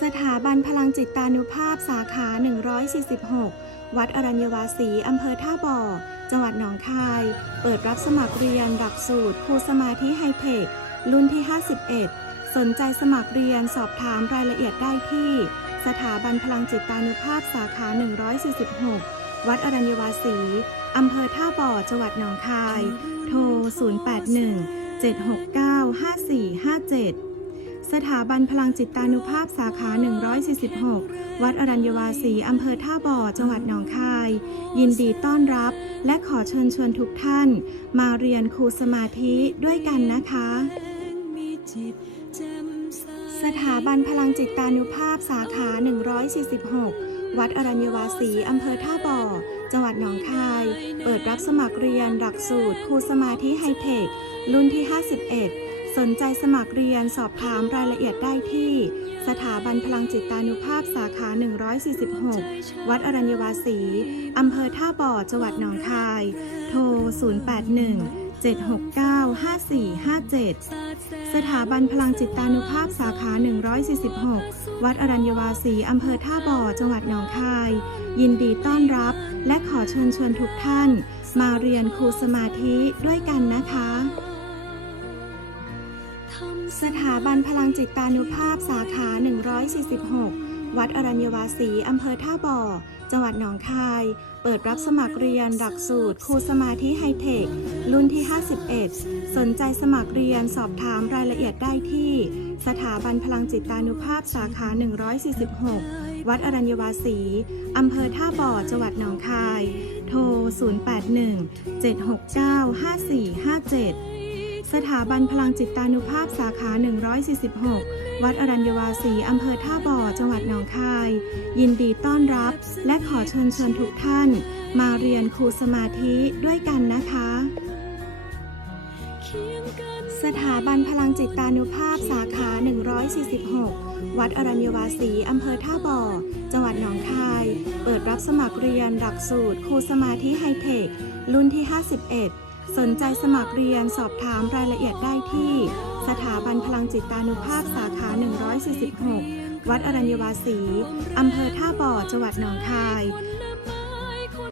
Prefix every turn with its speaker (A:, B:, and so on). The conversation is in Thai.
A: สถาบันพลังจิตานุภาพสาขา 146 วัดอรัญญวาสีอำเภอท่าบ่อ จังหวัดหนองคาย เปิดรับสมัครเรียนหลักสูตรครูสมาธิไฮเทครุ่นที่ 51 สนใจสมัครเรียนสอบถามรายละเอียดได้ที่ สถาบันพลังจิตานุภาพสาขา 146 วัดอรัญญวาสีอำเภอท่าบ่อ จังหวัดหนองคาย โทร 081 769 5457 สถาบันพลังจิตานุภาพสาขา 146 วัดอรัญญวาสีอำเภอท่าบ่อ จังหวัดหนองคาย ยินดีต้อนรับ และขอเชิญชวนทุกท่าน มาเรียนครูสมาธิด้วยกันนะคะ สถาบันพลังจิตานุภาพสาขา 146 วัดอรัญญวาสีอำเภอท่าบ่อ จังหวัดหนองคาย เปิดรับสมัครเรียนหลักสูตรครูสมาธิไฮเทครุ่นที่ 51 สนใจสมัครเรียนสอบถามรายละเอียดได้ที่ สถาบันพลังจิตานุภาพสาขา 146 วัดอรัญญวาสีอำเภอท่าบ่อจังหวัดหนองคาย โทร 081 769 5457 สถาบันพลังจิตานุภาพสาขา 146 วัดอรัญญวาสีอำเภอท่าบ่อ จังหวัดหนองคาย ยินดีต้อนรับ และขอเชิญชวนทุกท่าน มาเรียนครูสมาธิด้วยกันนะคะ สถาบันพลังจิตานุภาพสาขา 146 วัดอรัญญวาสีอำเภอท่าบ่อ จังหวัดหนองคาย เปิดรับสมัครเรียนหลักสูตร ครูสมาธิไฮเทค รุ่นที่ 51 สนใจสมัครเรียนสอบถามรายละเอียดได้ที่ สถาบันพลังจิตานุภาพสาขา 146 วัดอรัญญวาสีอำเภอท่าบ่อ จังหวัดหนองคาย โทร 081 769 5457 สถาบันพลังจิตานุภาพสาขา 146 วัดอรัญญวาสีอำเภอท่าบ่อ จังหวัดหนองคาย ยินดีต้อนรับ และขอเชิญชวนทุกท่าน มาเรียนครูสมาธิด้วยกันนะคะ สถาบันพลังจิตานุภาพสาขา 146 วัดอรัญญวาสีอำเภอท่าบ่อ จังหวัดหนองคาย เปิดรับสมัครเรียนหลักสูตรครูสมาธิไฮเทค รุ่นที่ 51 สนใจสมัครเรียนสอบถามรายละเอียดได้ที่ สถาบันพลังจิตานุภาพสาขา 146 วัดอรัญวาสี อำเภอท่าบ่อ จังหวัดหนองคาย